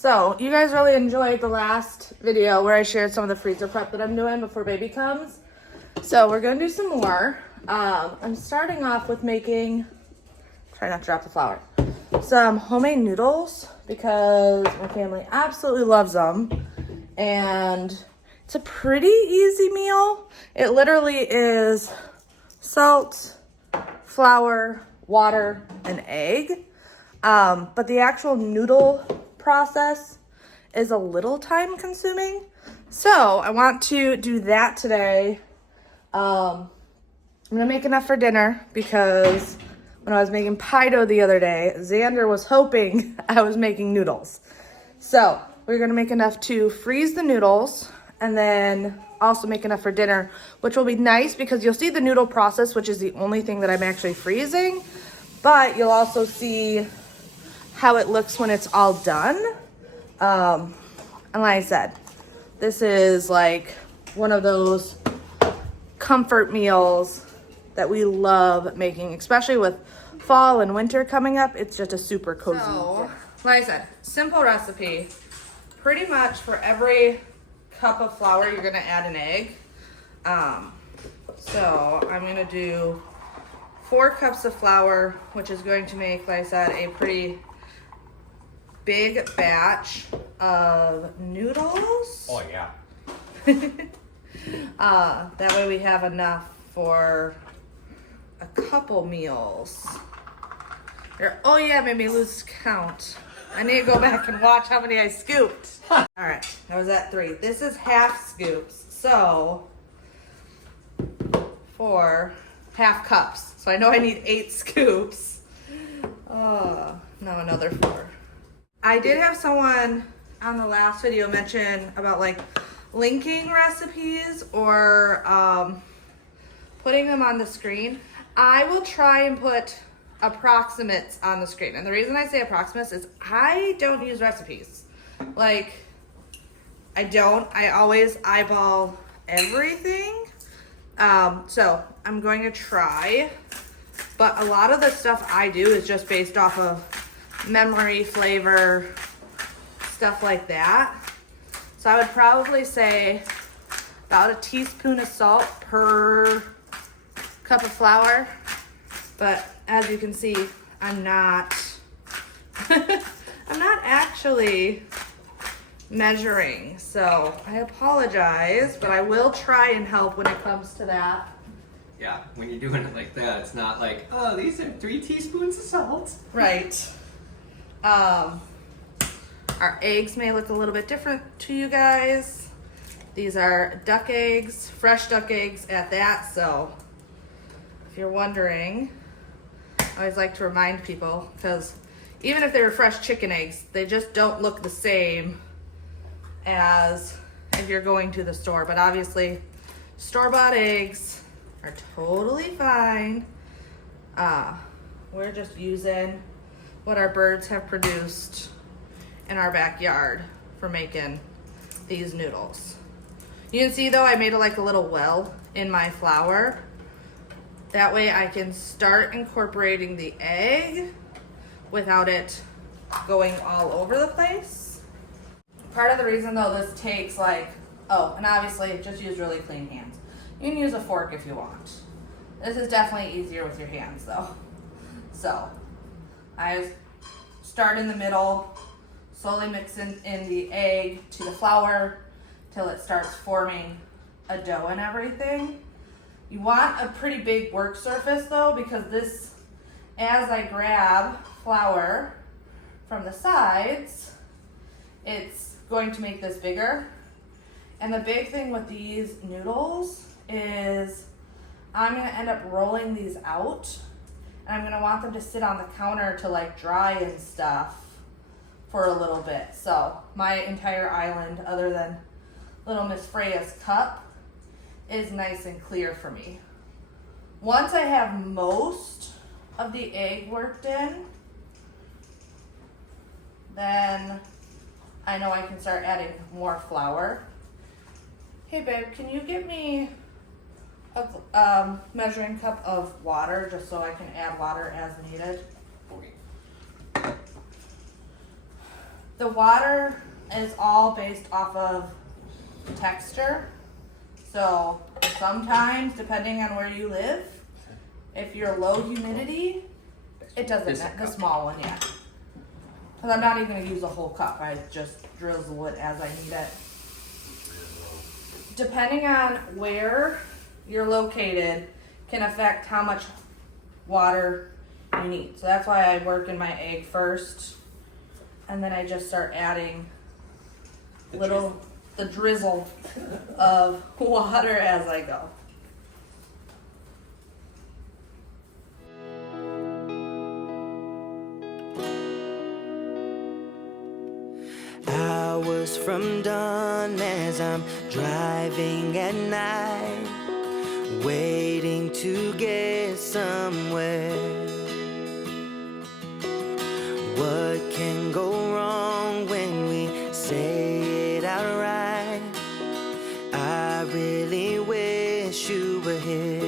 So you guys really enjoyed the last video where I shared some of the freezer prep that I'm doing before baby comes. So we're gonna do some more. I'm starting off with making, try not to drop the flour, some homemade noodles because my family absolutely loves them. And it's a pretty easy meal. It literally is salt, flour, water, and egg. But the actual noodle process is a little time consuming. So I want to do that today. I'm gonna make enough for dinner because when I was making pie dough the other day, Xander was hoping I was making noodles. So we're gonna make enough to freeze the noodles and then also make enough for dinner, which will be nice because you'll see the noodle process, which is the only thing that I'm actually freezing, but you'll also see how it looks when it's all done. And like I said, this is like one of those comfort meals that we love making, especially with fall and winter coming up. It's just a super cozy dinner. Like I said, simple recipe. Pretty much for every cup of flour, you're gonna add an egg. So I'm gonna do 4 cups of flour, which is going to make, like I said, a pretty big batch of noodles. Oh yeah. That way we have enough for a couple meals. Oh yeah, made me lose count. I need to go back and watch how many I scooped. All right, I was at 3. This is half scoops, so 4 half cups. So I know I need 8 scoops. Oh, no, another 4. I did have someone on the last video mention about like linking recipes or putting them on the screen. I will try and put approximates on the screen. And the reason I say approximates is I don't use recipes. Like, I always eyeball everything. So I'm going to try, but a lot of the stuff I do is just based off of memory, flavor, stuff like that. So I would probably say about a teaspoon of salt per cup of flour. But as you can see, I'm not actually measuring. So I apologize, but I will try and help when it comes to that. Yeah, when you're doing it like that, it's not like, oh, these are 3 teaspoons of salt. Right. Our eggs may look a little bit different to you guys. These are duck eggs, fresh duck eggs at that. So if you're wondering, I always like to remind people because even if they were fresh chicken eggs, they just don't look the same as if you're going to the store. But obviously, store-bought eggs are totally fine. We're just using what our birds have produced in our backyard for making these noodles. You can see though, I made like a little well in my flour. That way I can start incorporating the egg without it going all over the place. Part of the reason though this takes like, oh, and obviously just use really clean hands. You can use a fork if you want. This is definitely easier with your hands though. So I just start in the middle, slowly mix in the egg to the flour till it starts forming a dough and everything. You want a pretty big work surface though, because this, as I grab flour from the sides, it's going to make this bigger. And the big thing with these noodles is I'm gonna end up rolling these out, and I'm gonna want them to sit on the counter to like dry and stuff for a little bit. So my entire island, other than little Miss Freya's cup, is nice and clear for me. Once I have most of the egg worked in, then I know I can start adding more flour. Hey babe, can you get me a measuring cup of water just so I can add water as needed? Okay. The water is all based off of texture. So sometimes, depending on where you live, if you're low humidity, it doesn't matter. The small one, yeah. Because I'm not even going to use a whole cup. I just drizzle it as I need it. Depending on where you're located can affect how much water you need. So that's why I work in my egg first. And then I just start adding the drizzle of water as I go. Hours from dawn as I'm driving at night, waiting to get somewhere. What can go wrong when we say it outright? I really wish you were here.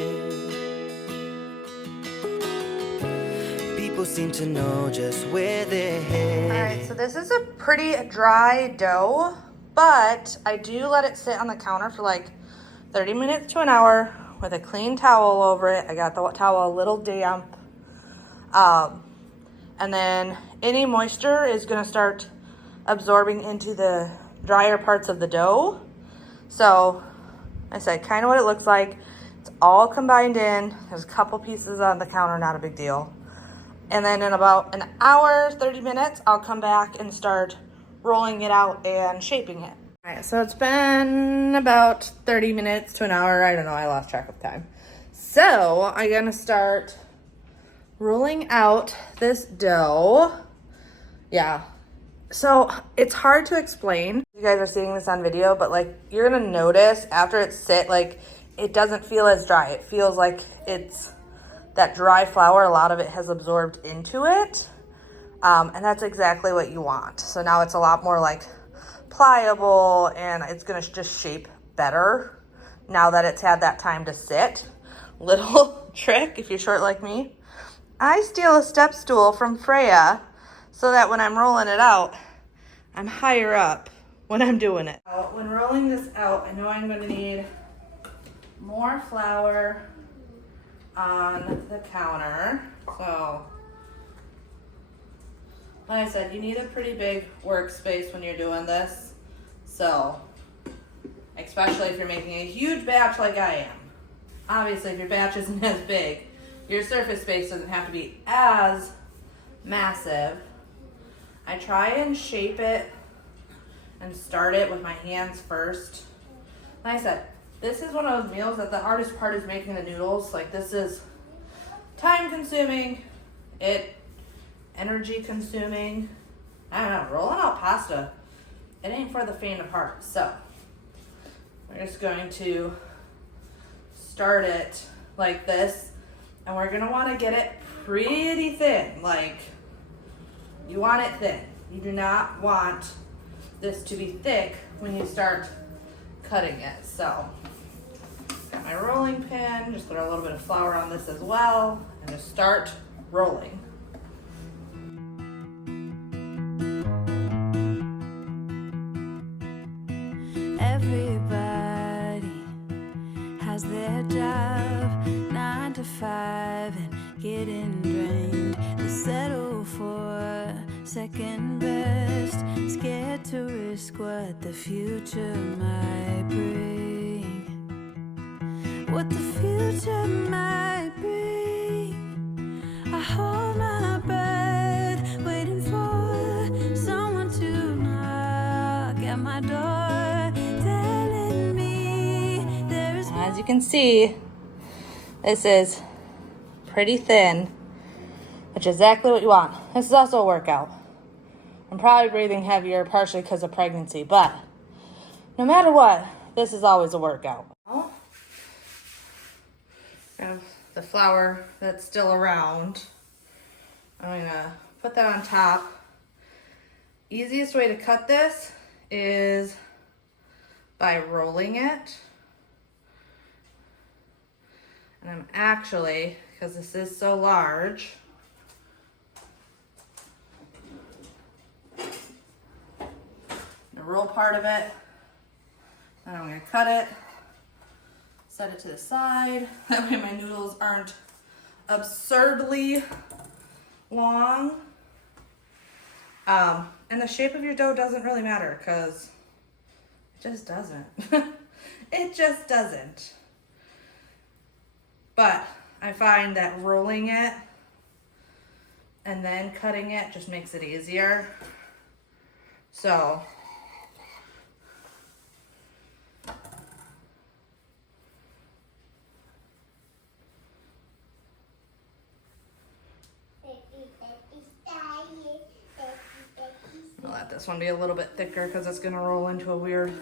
People seem to know just where they're headed. Alright, so this is a pretty dry dough, but I do let it sit on the counter for like 30 minutes to an hour with a clean towel over it. I got the towel a little damp. And then any moisture is going to start absorbing into the drier parts of the dough. So, I said kind of what it looks like. It's all combined in. There's a couple pieces on the counter, not a big deal. And then in about an hour, 30 minutes, I'll come back and start rolling it out and shaping it. All right, so it's been about 30 minutes to an hour. I don't know, I lost track of time. So I'm gonna start rolling out this dough. Yeah, so it's hard to explain. You guys are seeing this on video, but like you're gonna notice after it's sit, like it doesn't feel as dry. It feels like it's that dry flour, a lot of it has absorbed into it. And that's exactly what you want. So now it's a lot more like pliable and it's gonna just shape better now that it's had that time to sit. Little trick, if you're short like me, I steal a step stool from Freya so that when I'm rolling it out, I'm higher up when I'm doing it. When rolling this out, I know I'm gonna need more flour on the counter. So, like I said, you need a pretty big workspace when you're doing this. So, especially if you're making a huge batch like I am. Obviously, if your batch isn't as big, your surface space doesn't have to be as massive. I try and shape it and start it with my hands first. Like I said, this is one of those meals that the hardest part is making the noodles. Like this is time consuming, energy consuming. I don't know, rolling out pasta, it ain't for the faint of heart. So we're just going to start it like this, and we're gonna wanna get it pretty thin. Like, you want it thin. You do not want this to be thick when you start cutting it. So, got my rolling pin, just throw a little bit of flour on this as well, and just start rolling. Everybody has their job, 9 to 5, and getting drained. They settle for second best, scared to risk what the future might bring. What the future might bring. I hold my breath, waiting for someone to knock at my door, telling me there is. As you can see, this is pretty thin, which is exactly what you want. This is also a workout. I'm probably breathing heavier, partially because of pregnancy, but no matter what, this is always a workout. Have the flour that's still around. I'm gonna put that on top. Easiest way to cut this is by rolling it. And I'm actually, because this is so large, gonna roll part of it. Then I'm gonna cut it, set it to the side. That way my noodles aren't absurdly long. And the shape of your dough doesn't really matter because it just doesn't. It just doesn't. But I find that rolling it and then cutting it just makes it easier. So I'll let this one be a little bit thicker because it's gonna roll into a weird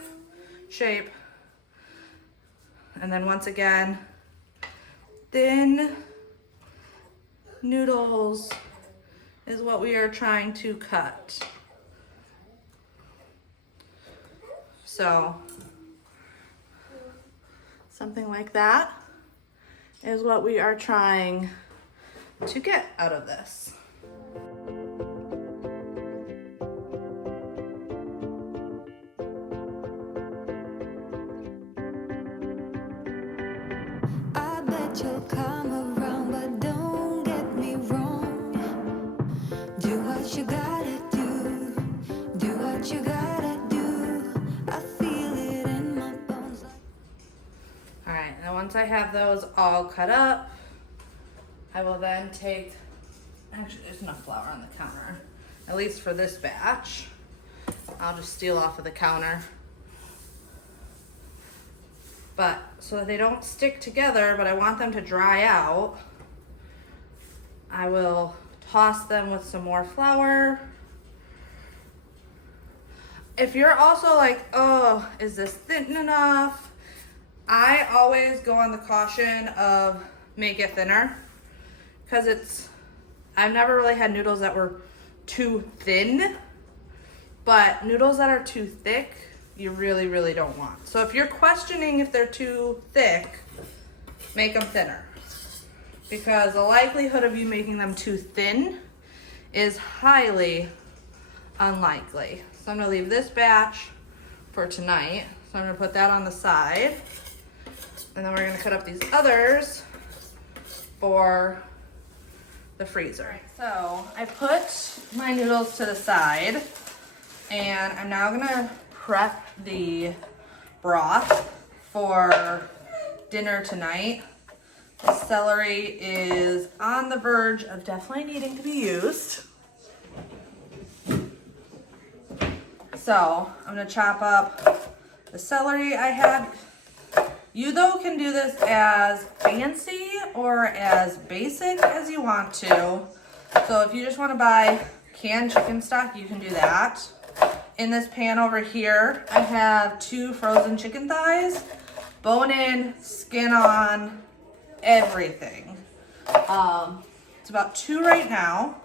shape. And then once again, thin noodles is what we are trying to cut. So something like that is what we are trying to get out of this. I bet you'll come around, but don't get me wrong. Do what you gotta do. Do what you gotta do. I feel it in my bones. All right, and once I have those all cut up, I will then take, actually there's enough flour on the counter, at least for this batch. I'll just steal off of the counter. But so that they don't stick together, but I want them to dry out, I will toss them with some more flour. If you're also like, oh, is this thin enough? I always go on the caution of make it thinner, because I've never really had noodles that were too thin, but noodles that are too thick, you really, really don't want. So if you're questioning if they're too thick, make them thinner, because the likelihood of you making them too thin is highly unlikely. So I'm gonna leave this batch for tonight. So I'm gonna put that on the side, and then we're gonna cut up these others for the freezer. So I put my noodles to the side, and I'm now gonna prep the broth for dinner tonight. The celery is on the verge of definitely needing to be used. So I'm gonna chop up the celery I had. You though can do this as fancy or as basic as you want to. So if you just want to buy canned chicken stock, you can do that. In this pan over here, I have 2 frozen chicken thighs, bone in, skin on, everything. It's about 2 right now.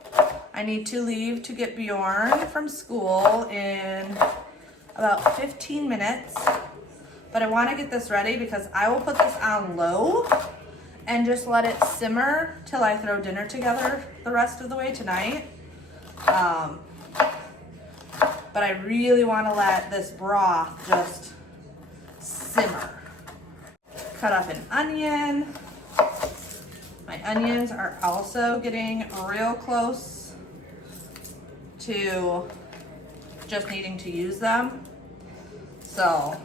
I need to leave to get Bjorn from school in about 15 minutes. But I want to get this ready because I will put this on low and just let it simmer till I throw dinner together the rest of the way tonight. But I really want to let this broth just simmer. Cut up an onion. My onions are also getting real close to just needing to use them. So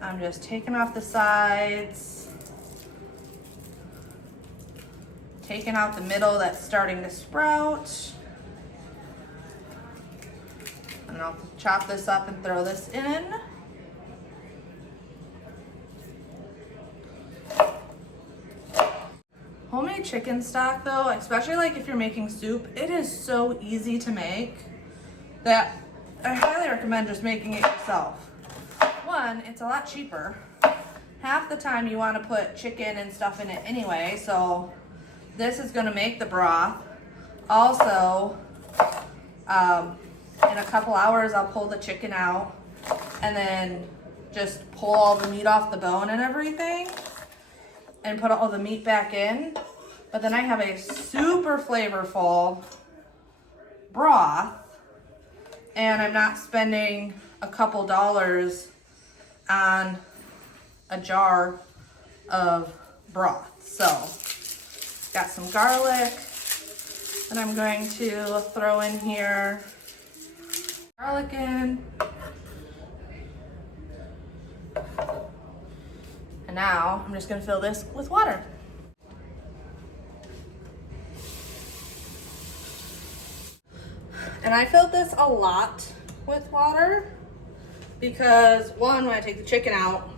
I'm just taking off the sides, taking out the middle that's starting to sprout. And I'll chop this up and throw this in. Homemade chicken stock though, especially like if you're making soup, it is so easy to make that I highly recommend just making it yourself. One, it's a lot cheaper. Half the time you want to put chicken and stuff in it anyway, so this is going to make the broth. Also, in a couple hours I'll pull the chicken out and then just pull all the meat off the bone and everything and put all the meat back in. But then I have a super flavorful broth and I'm not spending a couple dollars on a jar of broth. So, got some garlic that I'm going to throw in here. Garlic in. And now I'm just gonna fill this with water. And I filled this a lot with water because one, when I take the chicken out,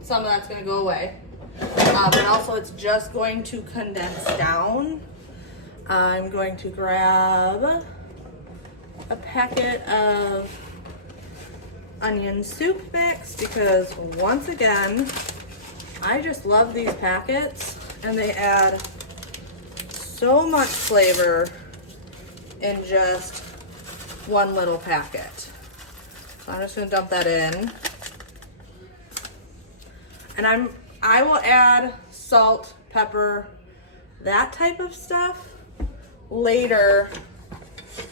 some of that's gonna go away. But also it's just going to condense down. I'm going to grab a packet of onion soup mix because once again, I just love these packets and they add so much flavor in just one little packet. So I'm just gonna dump that in. And I will add salt, pepper, that type of stuff later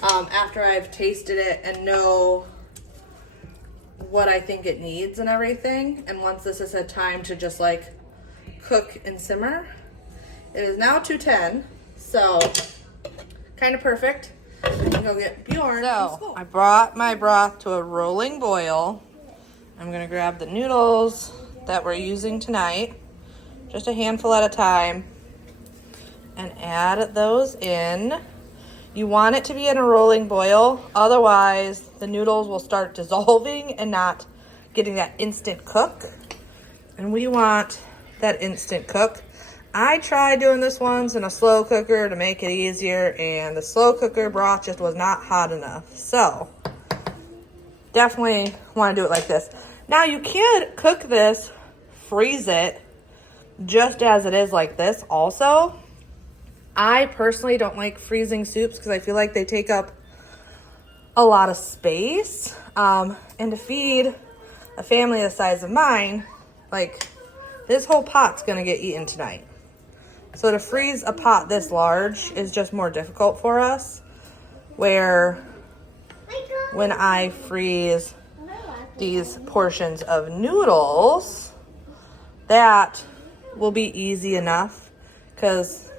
after I've tasted it and know what I think it needs and everything. And once this has had time to just like cook and simmer. It is now 2:10, so kind of perfect. We can go get Bjorn. So I brought my broth to a rolling boil. I'm gonna grab the noodles that we're using tonight, just a handful at a time, and add those in. You want it to be in a rolling boil, otherwise the noodles will start dissolving and not getting that instant cook. And we want that instant cook. I tried doing this once in a slow cooker to make it easier, and the slow cooker broth just was not hot enough. So definitely want to do it like this. Now you can cook this, freeze it just as it is like this also. I personally don't like freezing soups because I feel like they take up a lot of space. And to feed a family the size of mine, like this whole pot's gonna get eaten tonight. So to freeze a pot this large is just more difficult for us. Where when I freeze these portions of noodles, that will be easy enough because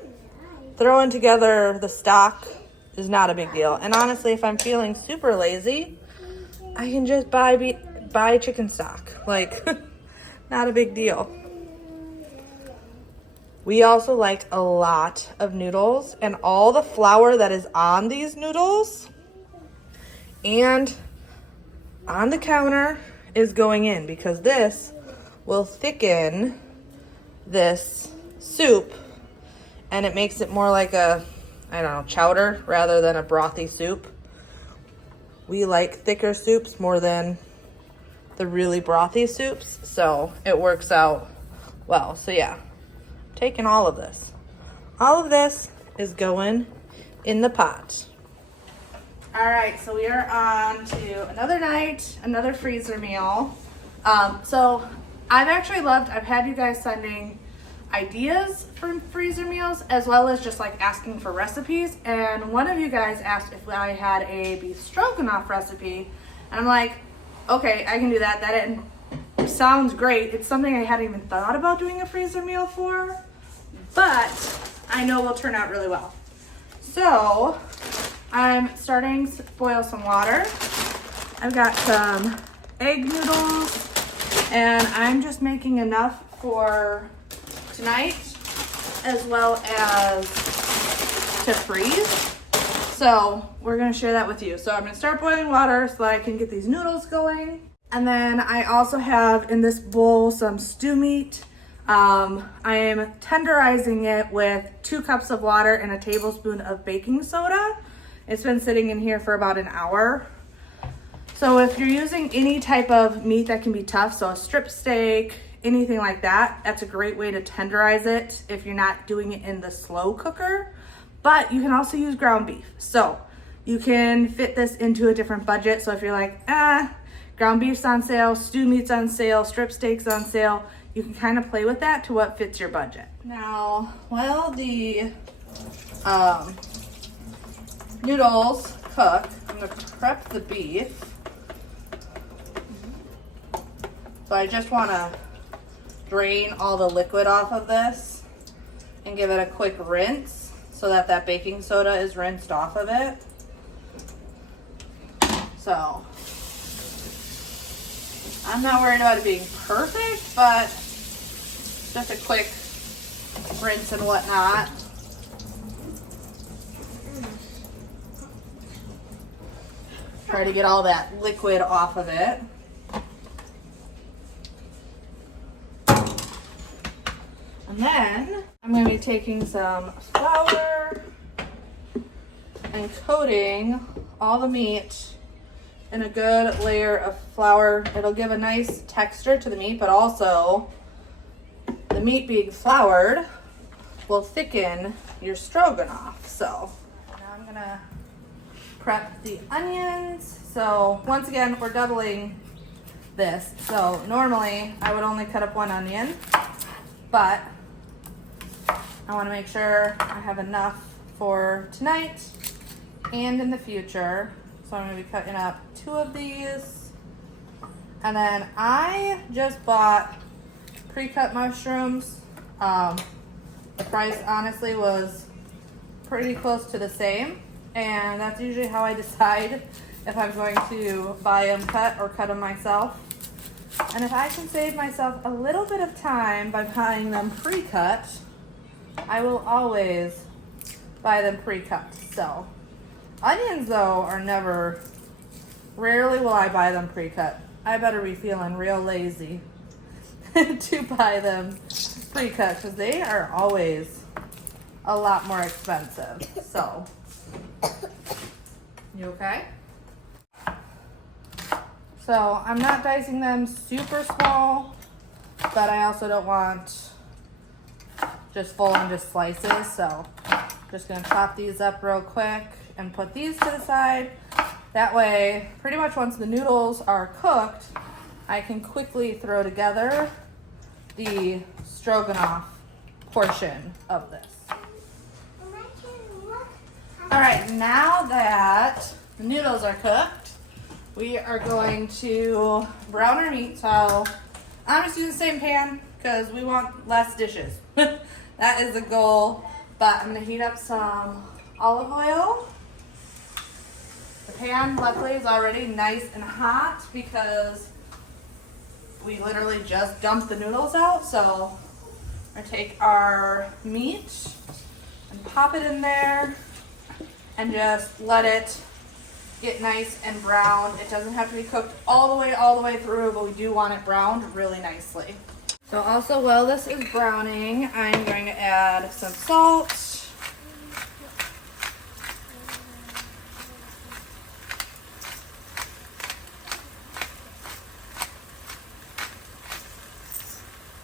throwing together the stock is not a big deal. And honestly, if I'm feeling super lazy, I can just buy chicken stock. Like, not a big deal. We also like a lot of noodles, and all the flour that is on these noodles and on the counter is going in because this will thicken this soup. And it makes it more like a, I don't know, chowder rather than a brothy soup. We like thicker soups more than the really brothy soups, so it works out well. So yeah, taking all of this. All of this is going in the pot. All right, so we are on to another night, another freezer meal. So I've had you guys sending ideas for freezer meals as well as just like asking for recipes, and one of you guys asked if I had a beef stroganoff recipe, and I'm like, okay, I can do that. That sounds great. It's something I hadn't even thought about doing a freezer meal for, but I know will turn out really well. So I'm starting to boil some water. I've got some egg noodles, and I'm just making enough for tonight as well as to freeze. So we're gonna share that with you. So I'm gonna start boiling water so that I can get these noodles going. And then I also have in this bowl some stew meat. I am tenderizing it with 2 cups of water and a tablespoon of baking soda. It's been sitting in here for about an hour. So if you're using any type of meat that can be tough, so a strip steak, anything like that, that's a great way to tenderize it if you're not doing it in the slow cooker. But you can also use ground beef. So you can fit this into a different budget. So if you're like, ground beef's on sale, stew meat's on sale, strip steak's on sale, you can kind of play with that to what fits your budget. Now, while the noodles cook, I'm to prep the beef. So I just want to drain all the liquid off of this and give it a quick rinse so that that baking soda is rinsed off of it. So I'm not worried about it being perfect, but just a quick rinse and whatnot. Try to get all that liquid off of it. And then I'm going to be taking some flour and coating all the meat in a good layer of flour. It'll give a nice texture to the meat, but also the meat being floured will thicken your stroganoff. So now I'm going to prep the onions. So once again, we're doubling this. So normally I would only cut up one onion, but I want to make sure I have enough for tonight and in the future. So I'm going to be cutting up 2 of these. And then I just bought pre-cut mushrooms. The price honestly was pretty close to the same. And that's usually how I decide if I'm going to buy them cut or cut them myself. And if I can save myself a little bit of time by buying them pre-cut, I will always buy them pre-cut. So onions though are rarely will I buy them pre-cut. I better be feeling real lazy to buy them pre-cut because they are always a lot more expensive. So, you okay? So I'm not dicing them super small, but I also don't want just full on just slices. So just gonna chop these up real quick and put these to the side. That way, pretty much once the noodles are cooked, I can quickly throw together the stroganoff portion of this. All right, now that the noodles are cooked, we are going to brown our meat. So I'm just using the same pan because we want less dishes. That is the goal. But I'm gonna heat up some olive oil. The pan, luckily, is already nice and hot because we literally just dumped the noodles out. So we're gonna take our meat and pop it in there and just let it get nice and brown. It doesn't have to be cooked all the way through, but we do want it browned really nicely. So also while this is browning, I'm going to add some salt.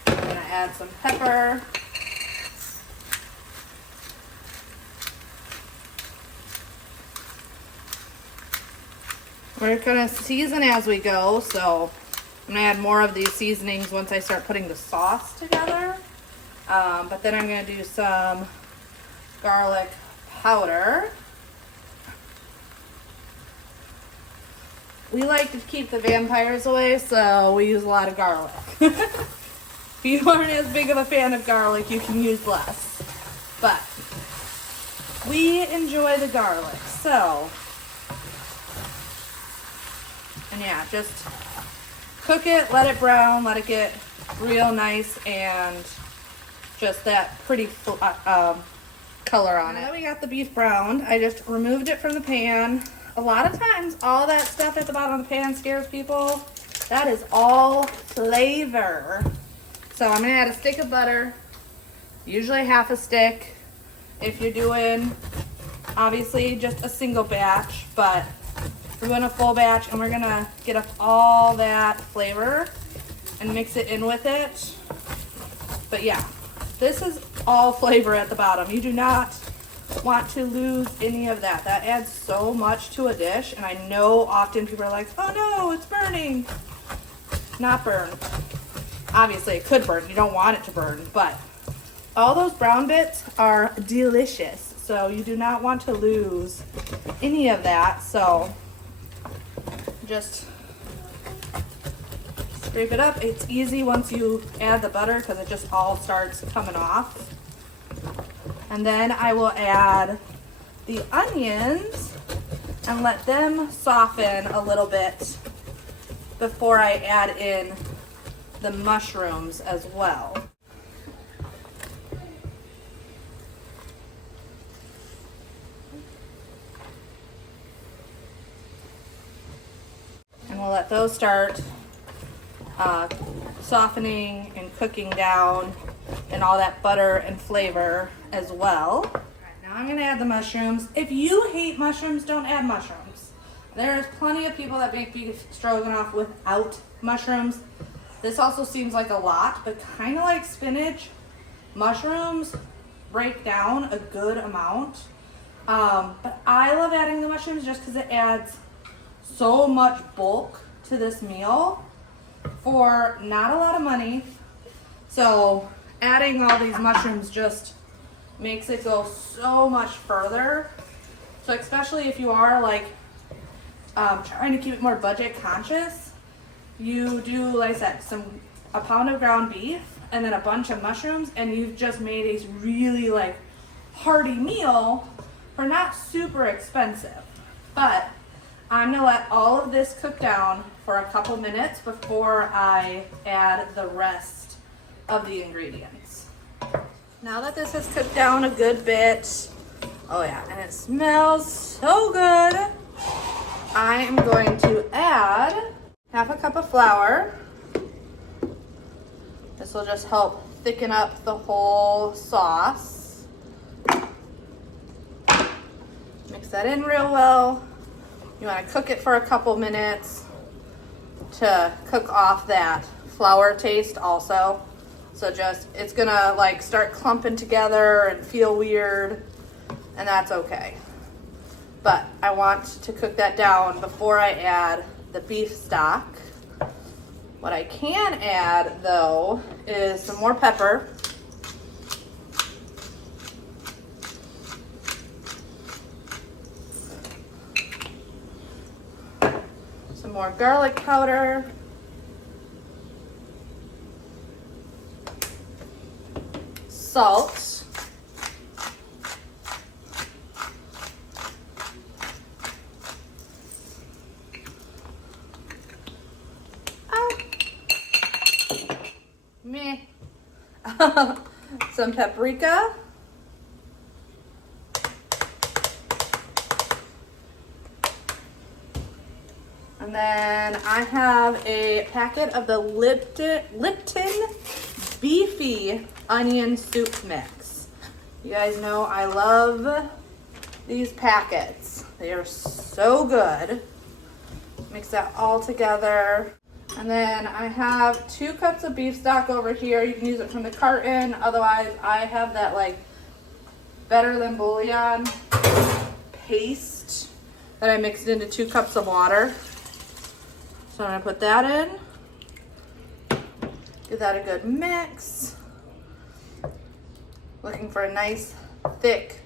I'm going to add some pepper. We're gonna season as we go, so I'm gonna add more of these seasonings once I start putting the sauce together. But then I'm gonna do some garlic powder. We like to keep the vampires away, so we use a lot of garlic. If you aren't as big of a fan of garlic, you can use less. But we enjoy the garlic, so. And yeah, just cook it, let it brown, let it get real nice and just that pretty color on it. Now we got the beef browned. I just removed it from the pan. A lot of times, all that stuff at the bottom of the pan scares people. That is all flavor. So I'm gonna add a stick of butter, usually half a stick. If you're doing, obviously, just a single batch, but we're doing a full batch and we're gonna get up all that flavor and mix it in with it. But yeah, this is all flavor at the bottom. You do not want to lose any of that. That adds so much to a dish, and I know often people are like, oh no, it's burning. Not burn. Obviously it could burn, you don't want it to burn, but all those brown bits are delicious. So you do not want to lose any of that. So just scrape it up. It's easy once you add the butter because it just all starts coming off. And then I will add the onions and let them soften a little bit before I add in the mushrooms as well. And we'll let those start softening and cooking down and all that butter and flavor as well. All right, now I'm gonna add the mushrooms. If you hate mushrooms, don't add mushrooms. There's plenty of people that make beef stroganoff without mushrooms. This also seems like a lot, but kind of like spinach, mushrooms break down a good amount. But I love adding the mushrooms just because it adds so much bulk to this meal for not a lot of money. So adding all these mushrooms just makes it go so much further. So especially if you are like trying to keep it more budget conscious, you do, like I said, a pound of ground beef and then a bunch of mushrooms, and you've just made a really like hearty meal for not super expensive. But I'm gonna let all of this cook down for a couple minutes before I add the rest of the ingredients. Now that this has cooked down a good bit, oh yeah, and it smells so good, I am going to add half a cup of flour. This will just help thicken up the whole sauce. Mix that in real well. You want to cook it for a couple minutes to cook off that flour taste also. So just, it's gonna like start clumping together and feel weird, and that's okay. But I want to cook that down before I add the beef stock. What I can add though is some more pepper. Some more garlic powder. Salt. Some paprika. And then I have a packet of the Lipton Beefy Onion Soup Mix. You guys know I love these packets. They are so good. Mix that all together. And then I have 2 cups of beef stock over here. You can use it from the carton. Otherwise, I have that like Better Than Bouillon paste that I mixed into 2 cups of water. So I'm gonna put that in. Give that a good mix. Looking for a nice thick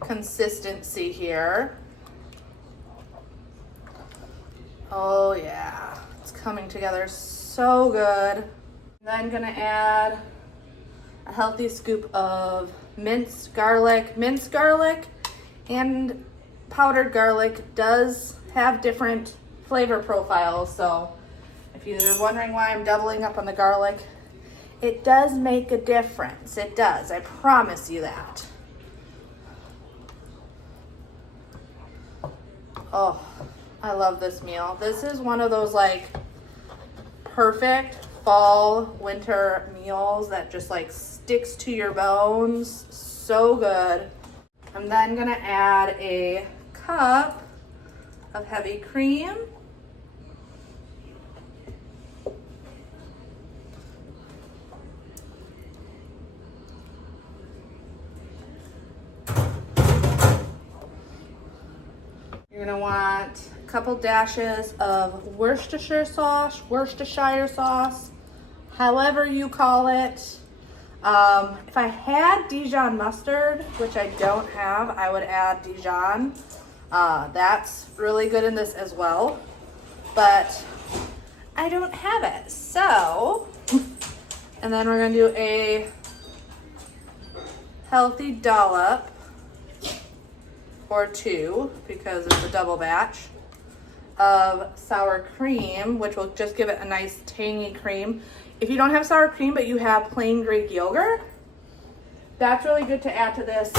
consistency here. Oh yeah. Coming together so good. Then gonna add a healthy scoop of minced garlic. Minced garlic and powdered garlic does have different flavor profiles, so if you're wondering why I'm doubling up on the garlic, it does make a difference. It does, I promise you that. Oh, I love this meal. This is one of those like perfect fall winter meals that just like sticks to your bones. So good. I'm then gonna add a cup of heavy cream. You're gonna want a couple dashes of Worcestershire sauce, however you call it. If I had Dijon mustard, which I don't have, I would add Dijon. That's really good in this as well. but I don't have it. So, and then we're gonna do a healthy dollop or two, because it's a double batch, of sour cream, which will just give it a nice tangy cream. If you don't have sour cream but you have plain Greek yogurt, that's really good to add to this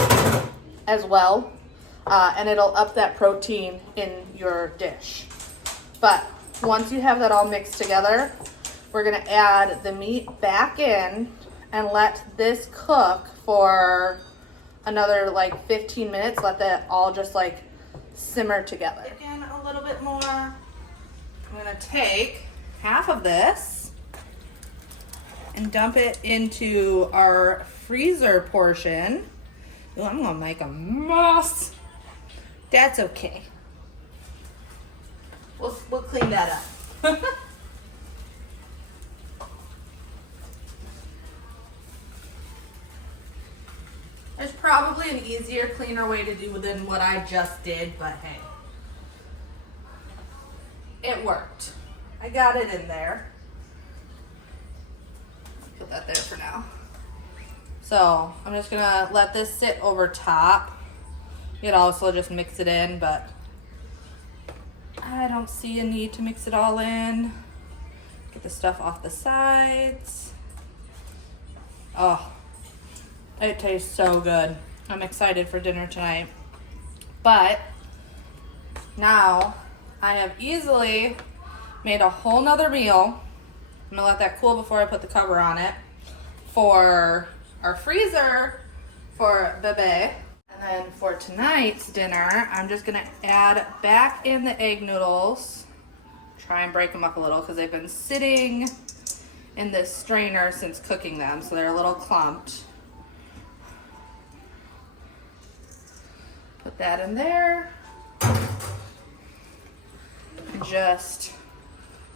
as well, and it'll up that protein in your dish. But once you have that all mixed together, we're gonna add the meat back in and let this cook for another like 15 minutes. Let that all just like simmer together. Again, a little bit more. I'm gonna take half of this and dump it into our freezer portion. Ooh, I'm gonna make a mess. That's okay. We'll clean that up. There's probably an easier, cleaner way to do than what I just did, but hey, it worked. I got it in there. Put that there for now. So I'm just gonna let this sit over top. You could also just mix it in, but I don't see a need to mix it all in. Get the stuff off the sides. Oh, it tastes so good. I'm excited for dinner tonight. But now I have easily made a whole nother meal. I'm gonna let that cool before I put the cover on it for our freezer for Bebe. And then for tonight's dinner, I'm just gonna add back in the egg noodles. Try and break them up a little because they've been sitting in this strainer since cooking them, so they're a little clumped. Put that in there. Just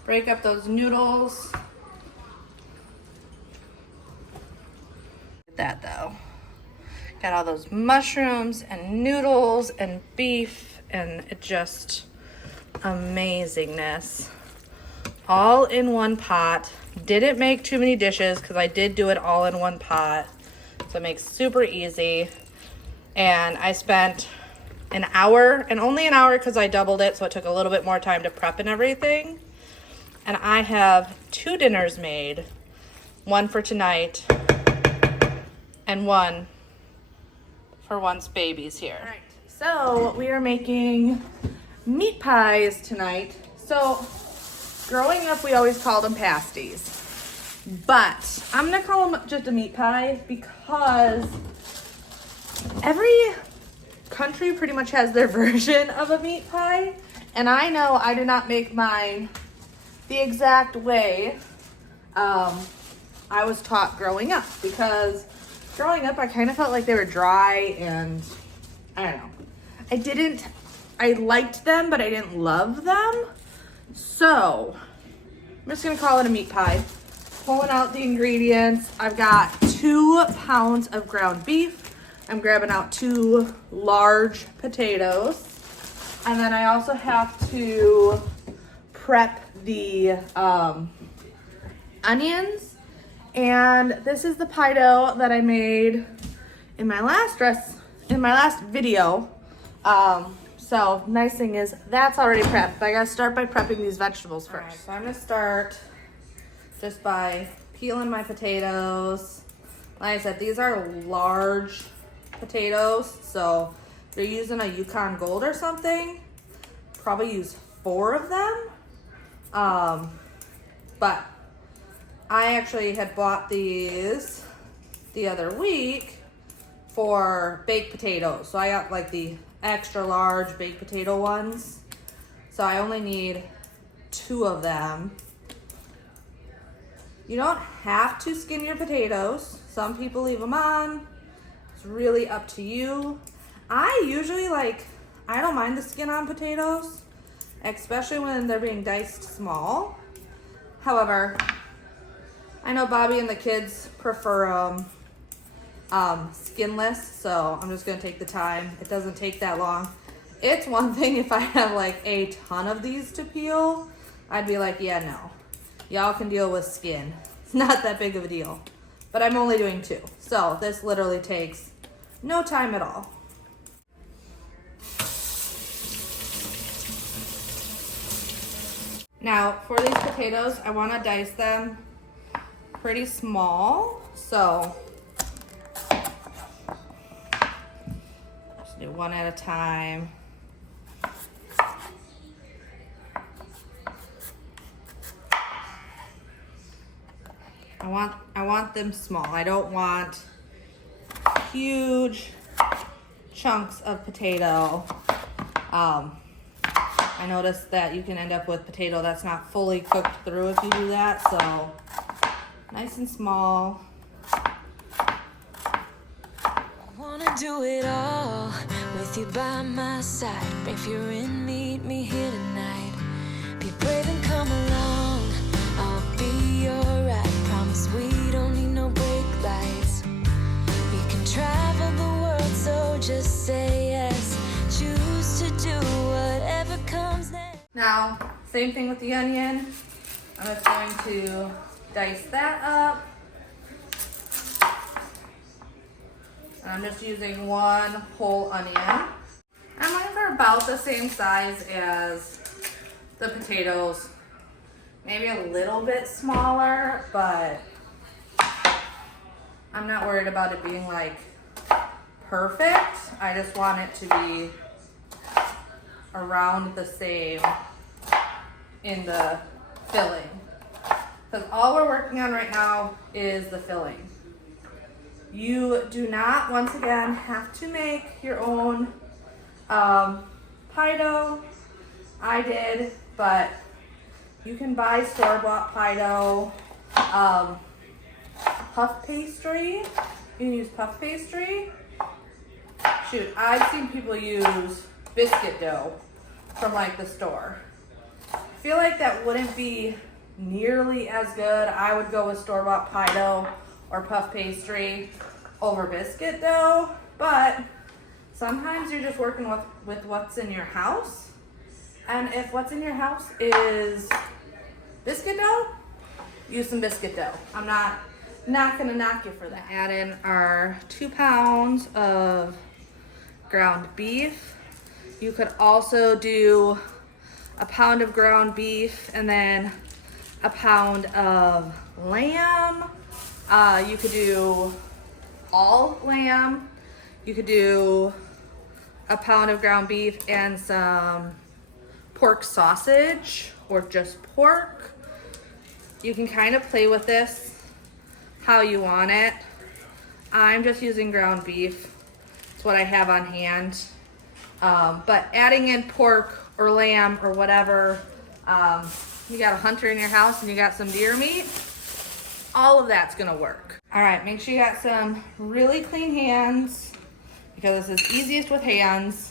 break up those noodles. That though. Got all those mushrooms and noodles and beef, and it just amazingness. All in one pot. Didn't make too many dishes because I did do it all in one pot. So it makes super easy. And I spent an hour, and only an hour because I doubled it, so it took a little bit more time to prep and everything. And I have 2 dinners made. One for tonight and one for once baby's here. All right, so we are making meat pies tonight. So growing up, we always called them pasties, but I'm gonna call them just a meat pie because every country pretty much has their version of a meat pie, and I know I did not make mine the exact way I was taught growing up, because growing up I kind of felt like they were dry, and I don't know, I liked them but I didn't love them. So I'm just gonna call it a meat pie. Pulling out the ingredients, I've got 2 pounds of ground beef. I'm grabbing out 2 large potatoes. And then I also have to prep the onions. And this is the pie dough that I made in my last video. So nice thing is that's already prepped. I gotta start by prepping these vegetables first. Right, so I'm gonna start just by peeling my potatoes. Like I said, these are large potatoes, so they're using a Yukon Gold or something. Probably use 4 of them. But I actually had bought these the other week for baked potatoes. So I got like the extra large baked potato ones. So I only need 2 of them. You don't have to skin your potatoes. Some people leave them on. It's really up to you. I usually I don't mind the skin on potatoes, especially when they're being diced small. However, I know Bobby and the kids prefer skinless, so I'm just gonna take the time. It doesn't take that long. It's one thing if I have like a ton of these to peel, I'd be like, yeah, no. Y'all can deal with skin. It's not that big of a deal. But I'm only doing 2. So this literally takes no time at all. Now, for these potatoes, I want to dice them pretty small. So just do one at a time. I want them small. I don't want huge chunks of potato. I noticed that you can end up with potato that's not fully cooked through if you do that, so nice and small. Wanna do it all with you by my side. If you're in, meet me here tonight. Be brave and come along. I'll be alright. Promise we don't need no brake lights. We can travel the world, so just say yes. Choose to do whatever comes next. Now, same thing with the onion. I'm just going to dice that up. I'm just using 1 whole onion. And mine are about the same size as the potatoes. Maybe a little bit smaller, but I'm not worried about it being like perfect. I just want it to be around the same in the filling. Because all we're working on right now is the filling. You do not, once again, have to make your own pie dough. I did, but you can buy store-bought pie dough. Puff pastry. You can use puff pastry. Shoot, I've seen people use biscuit dough from like the store. I feel like that wouldn't be nearly as good. I would go with store-bought pie dough or puff pastry over biscuit dough, but sometimes you're just working with what's in your house. And if what's in your house is biscuit dough, use some biscuit dough. I'm not gonna knock you for that. Add in our 2 pounds of ground beef. You could also do a pound of ground beef and then a pound of lamb. You could do all lamb. You could do a pound of ground beef and some pork sausage or just pork. You can kind of play with this how you want it. I'm just using ground beef. It's what I have on hand. But adding in pork or lamb or whatever, you got a hunter in your house and you got some deer meat, all of that's gonna work. All right, make sure you got some really clean hands because this is easiest with hands.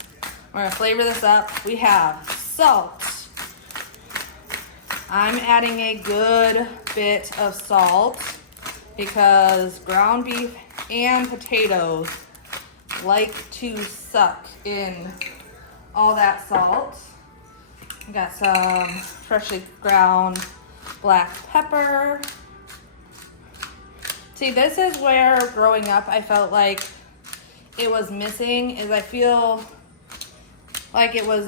We're gonna flavor this up. We have salt. I'm adding a good bit of salt because ground beef and potatoes like to suck in all that salt. We got some freshly ground black pepper. See, this is where growing up I felt like it was missing, is I feel like it was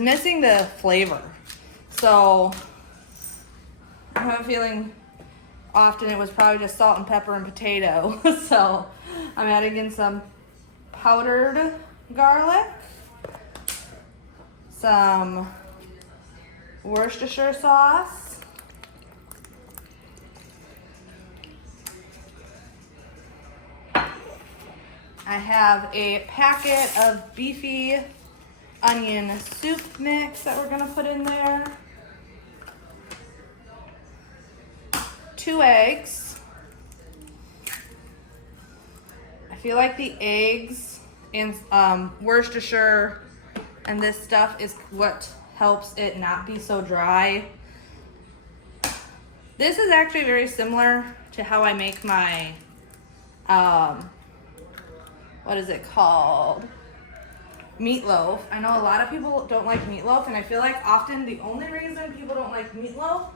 missing the flavor. So I have a feeling often it was probably just salt and pepper and potato. So I'm adding in some powdered garlic, some Worcestershire sauce, I have a packet of beefy onion soup mix that we're gonna put in there, 2 eggs. I feel like the eggs and Worcestershire and this stuff is what helps it not be so dry. This is actually very similar to how I make my, what is it called? meatloaf. I know a lot of people don't like meatloaf, and I feel like often the only reason people don't like meatloaf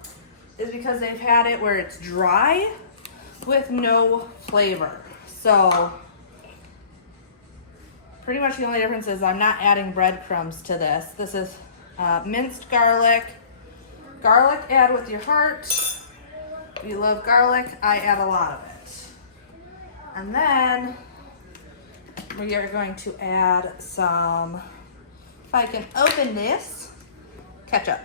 is because they've had it where it's dry with no flavor. So pretty much the only difference is I'm not adding breadcrumbs to this. This is minced garlic. Garlic, add with your heart. If you love garlic, I add a lot of it. And then we are going to add some, if I can open this, ketchup.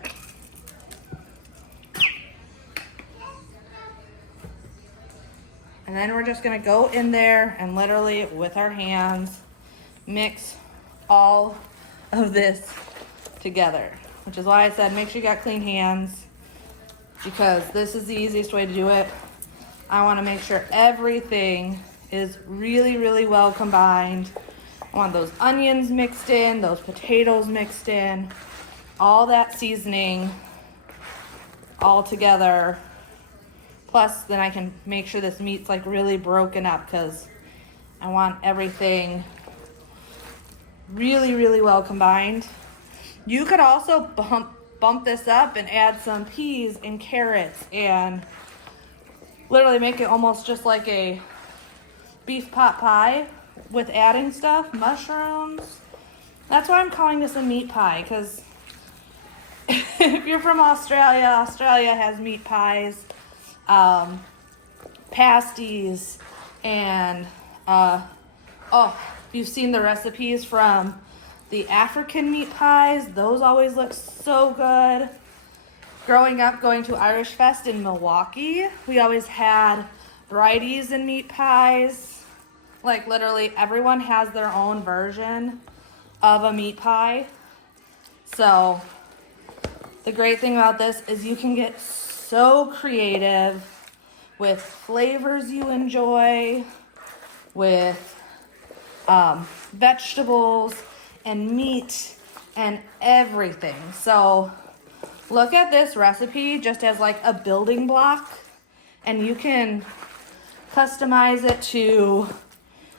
And then we're just gonna go in there and literally with our hands mix all of this together, which is why I said make sure you got clean hands, because this is the easiest way to do it. I wanna make sure everything is really, really well combined. I want those onions mixed in, those potatoes mixed in, all that seasoning all together. Plus, then I can make sure this meat's like really broken up, because I want everything really, really well combined. You could also bump this up and add some peas and carrots and literally make it almost just like a beef pot pie with adding stuff, mushrooms. That's why I'm calling this a meat pie, because if you're from Australia, Australia has meat pies, pasties, and you've seen the recipes from the African meat pies. Those always look so good. Growing up, going to Irish Fest in Milwaukee, we always had varieties in meat pies. Like literally everyone has their own version of a meat pie. So the great thing about this is you can get so creative with flavors you enjoy, with vegetables and meat and everything. So look at this recipe just as like a building block, and you can customize it to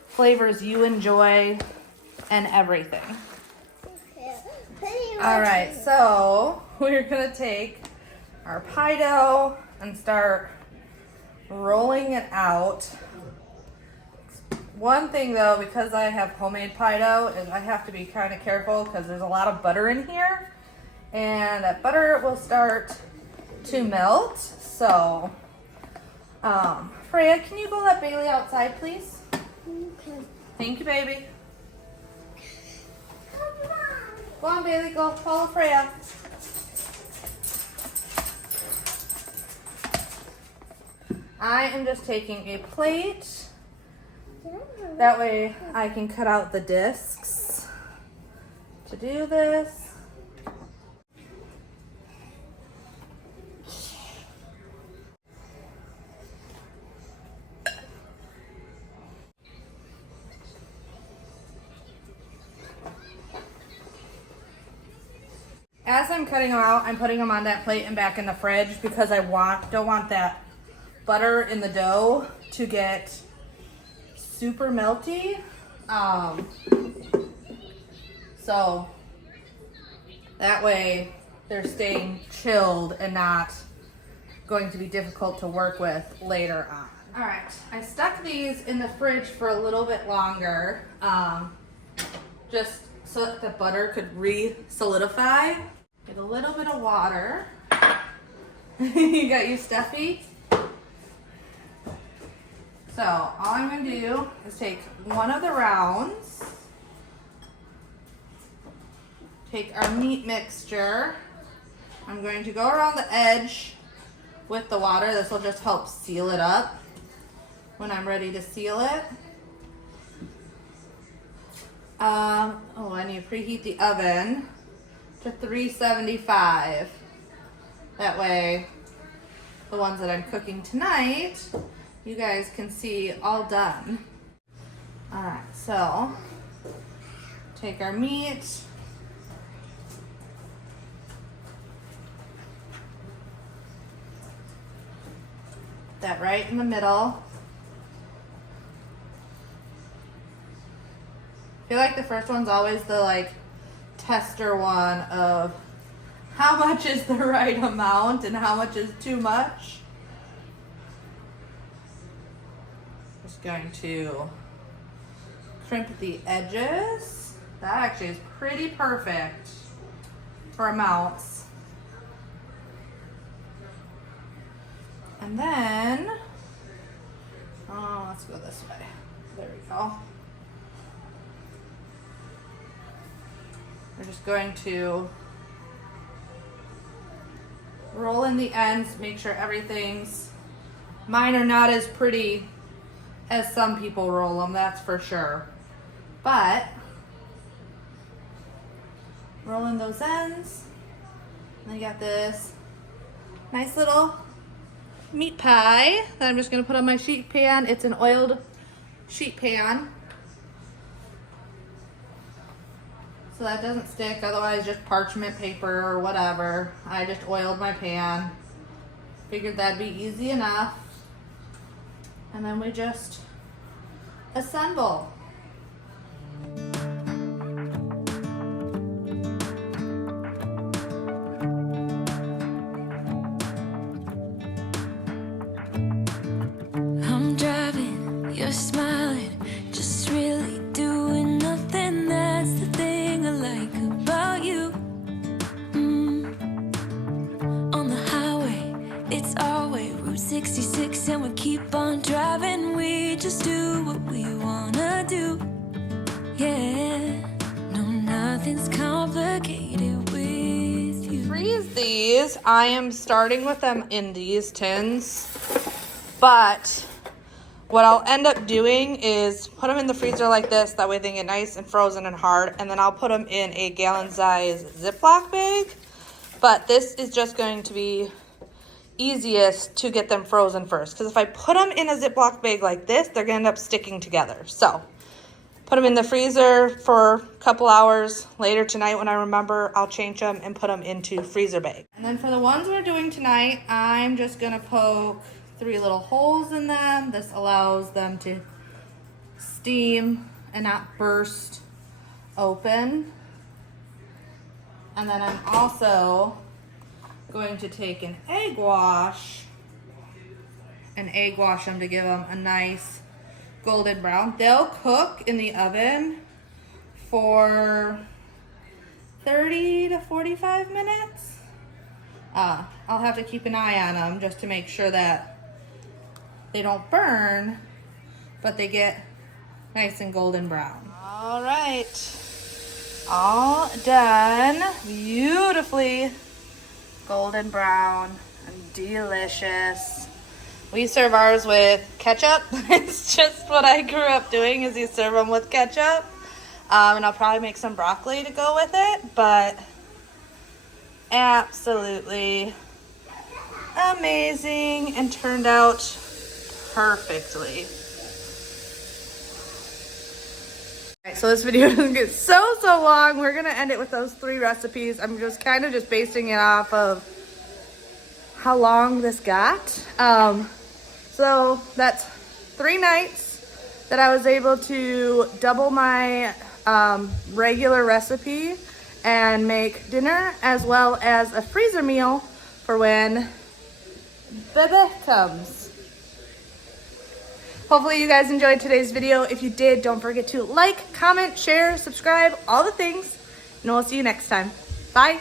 flavors you enjoy and everything. All right, so we're gonna take our pie dough and start rolling it out. One thing though, because I have homemade pie dough, is I have to be kind of careful because there's a lot of butter in here, and that butter will start to melt. So, Freya, can you go let Bailey outside, please? Okay. Thank you, baby. Go on, Bailey, go follow Freya. I am just taking a plate. That way I can cut out the discs to do this. As I'm cutting them out, I'm putting them on that plate and back in the fridge, because I don't want that butter in the dough to get super melty. So that way they're staying chilled and not going to be difficult to work with later on. All right, I stuck these in the fridge for a little bit longer, just so that the butter could re-solidify. Get a little bit of water. You got your stuffy? So all I'm going to do is take one of the rounds, take our meat mixture. I'm going to go around the edge with the water. This will just help seal it up when I'm ready to seal it. I need to preheat the oven to 375. That way, the ones that I'm cooking tonight, you guys can see all done. All right, so take our meat. That right in the middle. feel like the first one's always the like tester one of how much is the right amount and how much is too much. Just going to crimp the edges. That actually is pretty perfect for amounts. And then, oh, let's go this way. There we go. We're just going to roll in the ends, make sure everything's, mine are not as pretty as some people roll them, that's for sure. But, roll in those ends, and you got this nice little meat pie that I'm just gonna put on my sheet pan. It's an oiled sheet pan, so that doesn't stick, otherwise just parchment paper or whatever. I just oiled my pan. Figured that'd be easy enough. And then we just assemble. I'm driving, you're smiling, just really doing nothing. That's the thing I like about you. On the highway, it's our way, Route 66, and we keep on driving. We just do what we wanna do. Yeah, no, nothing's complicated with you. Freeze these. I am starting with them in these tins, but what I'll end up doing is put them in the freezer like this. That way they get nice and frozen and hard. And then I'll put them in a gallon size Ziploc bag. But this is just going to be easiest to get them frozen first. Because if I put them in a Ziploc bag like this, they're going to end up sticking together. So put them in the freezer for a couple hours. Later tonight when I remember, I'll change them and put them into freezer bag. And then for the ones we're doing tonight, I'm just going to poke 3 little holes in them. This allows them to steam and not burst open. And then I'm also going to take an egg wash and egg wash them to give them a nice golden brown. They'll cook in the oven for 30 to 45 minutes. I'll have to keep an eye on them just to make sure that they don't burn, but they get nice and golden brown. All right, all done. Beautifully golden brown and delicious. We serve ours with ketchup. It's just what I grew up doing, is you serve them with ketchup. And I'll probably make some broccoli to go with it, but absolutely amazing and turned out perfectly. Alright, so this video doesn't get so long. We're gonna end it with those 3 recipes. I'm just kind of just basing it off of how long this got. So that's 3 nights that I was able to double my regular recipe and make dinner, as well as a freezer meal for when baby comes. Hopefully you guys enjoyed today's video. If you did, don't forget to like, comment, share, subscribe, all the things, and we'll see you next time. Bye.